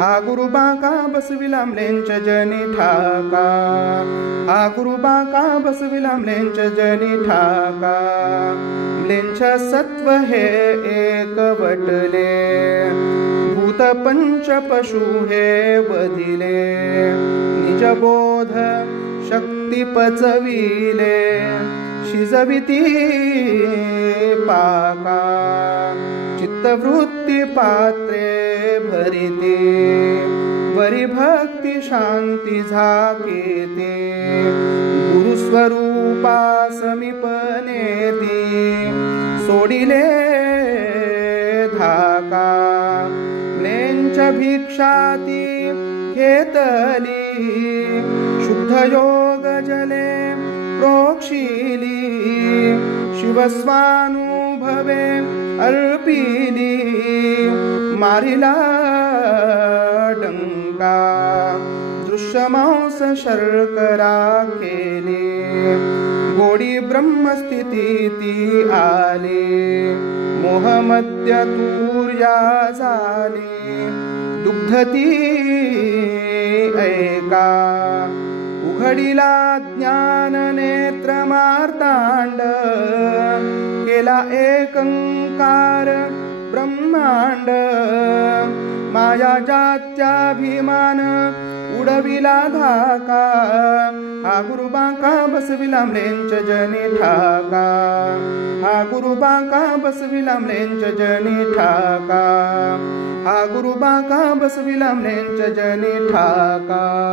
हा गुरु बाका बसविला मलेंच जनी ठाका, हा गुरु बाका बसविला मलेंच जनी ठाका. मलेंच सत्व हे एक वटले, भूत पंच पशु हे वधिले. निजबोध शक्ती पचविले, शिजविती पाका. चित्तवृत्ती पात्रे भरिते, वरी भक्ती शांती झाकेते. गुरुस्वरूपा समीपनेती, सोडिले धाका. मलेंच भिक्षाती घेतली, शुद्ध योग जले प्रोक्षिली. शिवस्वानुभवे अर्पिली, मारिला डंका. दृश्यमांस शर्करा केले, गोडी ब्रह्मस्थिती ती आले. मोहमद्य तूर्या झाली, दुग्धती ऐका. उघडिला ज्ञान नेत्र मार्तांड, केला एकंकार ब्रह्मांड. माया जात्याभिमान उडविला धाका, हा गुरु बाका बसविला मलेंच जनी ठाका. हा गुरु बाका बसविला मलेंच जनी ठाका. हा गुरु बाका बसविला मलेंच जनी ठाका.